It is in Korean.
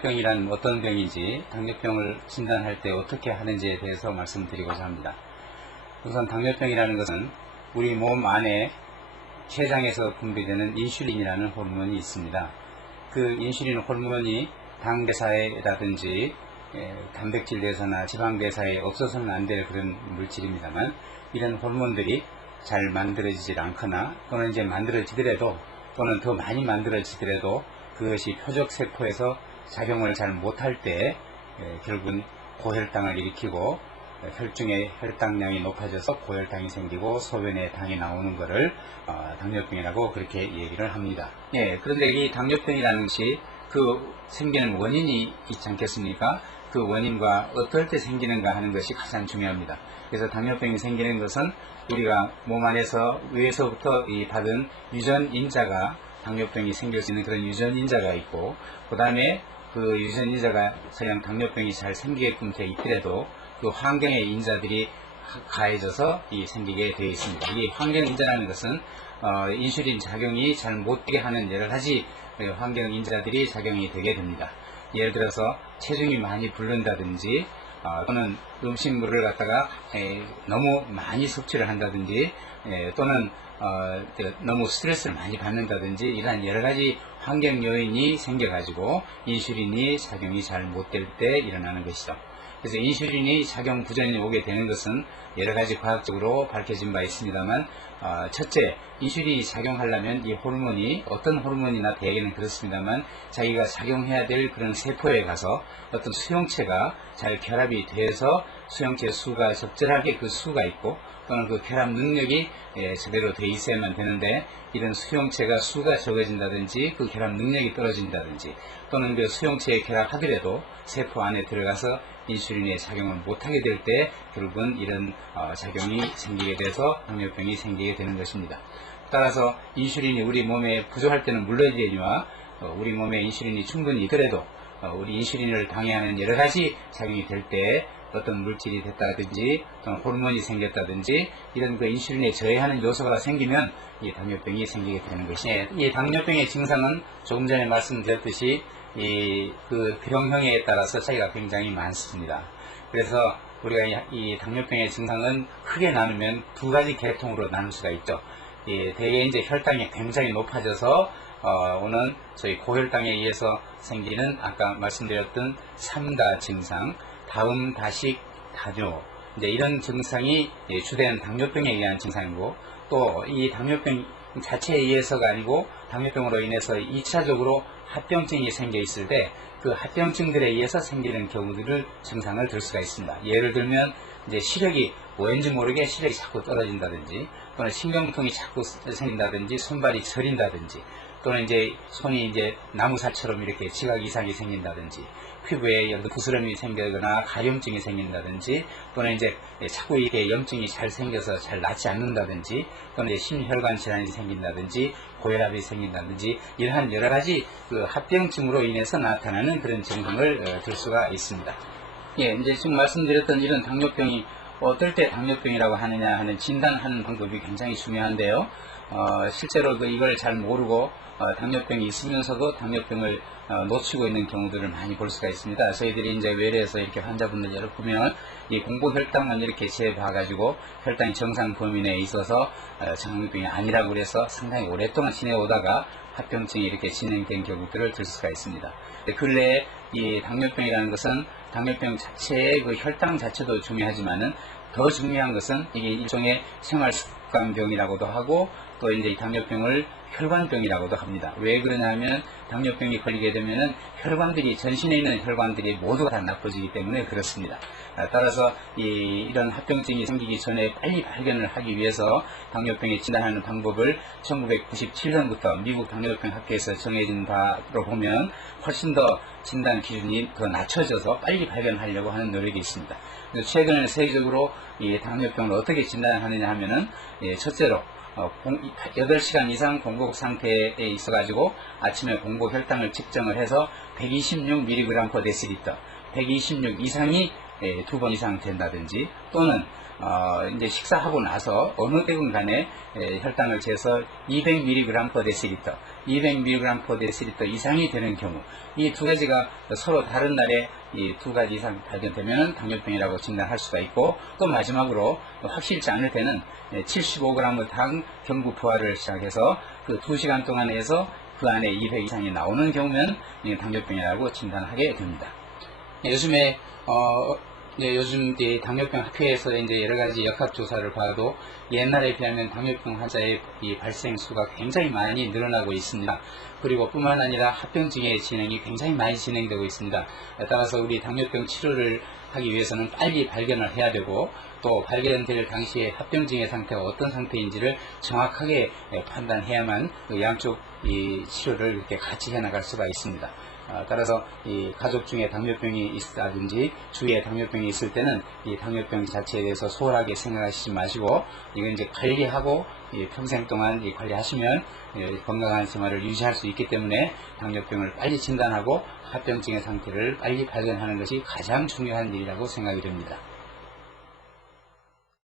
당뇨병이란 어떤 병인지, 당뇨병을 진단할 때 어떻게 하는지에 대해서 말씀드리고자 합니다. 우선 당뇨병이라는 것은 우리 몸 안에 췌장에서 분비되는 인슐린이라는 호르몬이 있습니다. 그 인슐린 호르몬이 당 대사에라든지 단백질 대사나 지방 대사에 없어서는 안 될 그런 물질입니다만, 이런 호르몬들이 잘 만들어지질 않거나 또는 이제 만들어지더라도 또는 더 많이 만들어지더라도 그것이 표적 세포에서 작용을 잘 못할 때 결국은 고혈당을 일으키고 혈중의 혈당량이 높아져서 고혈당이 생기고 소변에 당이 나오는 것을 당뇨병이라고 그렇게 얘기를 합니다. 그런데 이 당뇨병이라는 것이 그 생기는 원인이 있지 않겠습니까? 그 원인과 어떨 때 생기는가 하는 것이 가장 중요합니다. 그래서 당뇨병이 생기는 것은 우리가 몸 안에서 위에서부터 받은 유전인자가 당뇨병이 생길 수 있는 그런 유전인자가 있고, 그 다음에 그 유전인자가 서양 당뇨병이 잘 생기게끔 되어 있더라도 그 환경의 인자들이 가해져서 생기게 되어 있습니다. 이 환경인자라는 것은 인슐린 작용이 잘 못되게 하는 여러 가지 환경인자들이 작용이 되게 됩니다. 예를 들어서 체중이 많이 붓는다든지 또는 음식물을 갖다가 너무 많이 섭취를 한다든지 또는 너무 스트레스를 많이 받는다든지 이러한 여러 가지 환경 요인이 생겨가지고 인슐린이 작용이 잘 못될 때 일어나는 것이죠. 그래서 인슐린이 작용 부전이 오게 되는 것은 여러 가지 과학적으로 밝혀진 바 있습니다만, 첫째, 인슐린이 작용하려면 이 호르몬이 어떤 호르몬이나 대개는 그렇습니다만 자기가 작용해야 될 그런 세포에 가서 어떤 수용체가 잘 결합이 돼서 수용체 수가 적절하게 그 수가 있고 또는 그 결합 능력이 제대로 돼 있어야만 되는데, 이런 수용체가 수가 적어진다든지 그 결합 능력이 떨어진다든지 또는 그 수용체에 결합하더라도 세포 안에 들어가서 인슐린의 작용을 못하게 될 때 결국은 이런 작용이 생기게 돼서 당뇨병이 생기게 되는 것입니다. 따라서 인슐린이 우리 몸에 부족할 때는 물론이거니와 우리 몸에 인슐린이 충분히 있더라도 우리 인슐린을 방해하는 여러 가지 작용이 될 때 어떤 물질이 됐다든지 또는 호르몬이 생겼다든지 이런 그 인슐린에 저해하는 요소가 생기면 이 당뇨병이 생기게 되는 것이에요. 이 당뇨병의 증상은 조금 전에 말씀드렸듯이 그 병형에 따라서 차이가 굉장히 많습니다. 그래서 우리가 이 당뇨병의 증상은 크게 나누면 두 가지 계통으로 나눌 수가 있죠. 대개 이제 혈당이 굉장히 높아져서 오는 저희 고혈당에 의해서 생기는 아까 말씀드렸던 3다 증상, 다음, 다식, 다뇨, 이제 이런 증상이 주된 당뇨병에 의한 증상이고, 또 이 당뇨병 자체에 의해서가 아니고 당뇨병으로 인해서 2차적으로 합병증이 생겨 있을 때 그 합병증들에 의해서 생기는 경우들을 증상을 들 수가 있습니다. 예를 들면 이제 시력이 왠지 모르게 시력이 자꾸 떨어진다든지 또는 신경통이 자꾸 생긴다든지 손발이 저린다든지 또는 이제 손이 이제 나무살처럼 이렇게 지각 이상이 생긴다든지 피부에 부스럼이 생기거나 가려움증이 생긴다든지 또는 이제 자꾸 이렇게 염증이 잘 생겨서 잘 낫지 않는다든지 또는 이제 심혈관 질환이 생긴다든지 고혈압이 생긴다든지 이러한 여러 가지 그 합병증으로 인해서 나타나는 그런 증상을 들 수가 있습니다. 이제 지금 말씀드렸던 이런 당뇨병이 어떨 때 당뇨병이라고 하느냐 하는 진단하는 방법이 굉장히 중요한데요. 실제로 이걸 잘 모르고 당뇨병이 있으면서도 당뇨병을 놓치고 있는 경우들을 많이 볼 수가 있습니다. 저희들이 이제 외래에서 이렇게 환자분들 여러 보면 이 공복혈당만 이렇게 재봐가지고 혈당이 정상 범위 내에 있어서 당뇨병이 아니라고 그래서 상당히 오랫동안 지내오다가 합병증이 이렇게 진행된 경우들을 들 수가 있습니다. 근래에 이 당뇨병이라는 것은 당뇨병 자체의 그 혈당 자체도 중요하지만은 더 중요한 것은 이게 일종의 생활습관병이라고도 하고 또 이제 이 당뇨병을 혈관병이라고도 합니다. 왜 그러냐면 당뇨병이 걸리게 되면은 혈관들이 전신에 있는 혈관들이 모두가 다 나빠지기 때문에 그렇습니다. 따라서 이런 합병증이 생기기 전에 빨리 발견을 하기 위해서 당뇨병을 진단하는 방법을 1997년부터 미국 당뇨병 학회에서 정해진 바로 보면 훨씬 더 진단 기준이 더 낮춰져서 빨리 발견하려고 하는 노력이 있습니다. 최근에는 세계적으로 이 당뇨병을 어떻게 진단하느냐 하면은 첫째로 8시간 이상 공복 상태에 있어가지고 아침에 공복 혈당을 측정을 해서 126mg/dL 126 이상이 2번 이상 된다든지 또는 이제 식사하고 나서 어느 때건 간에 혈당을 재서 200mg per 데시리터, 200mg per 데시리터 이상이 되는 경우, 이 두 가지가 서로 다른 날에 이 두 가지 이상 발견되면 당뇨병이라고 진단할 수가 있고, 또 마지막으로 확실치 않을 때는 75g 당 경구 부하를 시작해서 그 2시간 동안 해서 그 안에 200 이상이 나오는 경우면 당뇨병이라고 진단하게 됩니다. 요즘에 요즘 당뇨병 학회에서 이제 여러 가지 역학조사를 봐도 옛날에 비하면 당뇨병 환자의 이 발생 수가 굉장히 많이 늘어나고 있습니다. 그리고 뿐만 아니라 합병증의 진행이 굉장히 많이 진행되고 있습니다. 따라서 우리 당뇨병 치료를 하기 위해서는 빨리 발견을 해야 되고, 또 발견될 당시에 합병증의 상태가 어떤 상태인지를 정확하게 판단해야만 그 양쪽 이 치료를 이렇게 같이 해나갈 수가 있습니다. 따라서 이 가족 중에 당뇨병이 있다든지 주위에 당뇨병이 있을 때는 이 당뇨병 자체에 대해서 소홀하게 생각하시지 마시고, 이건 이제 관리하고 평생 동안 관리하시면 건강한 생활을 유지할 수 있기 때문에 당뇨병을 빨리 진단하고 합병증의 상태를 빨리 발견하는 것이 가장 중요한 일이라고 생각이 됩니다.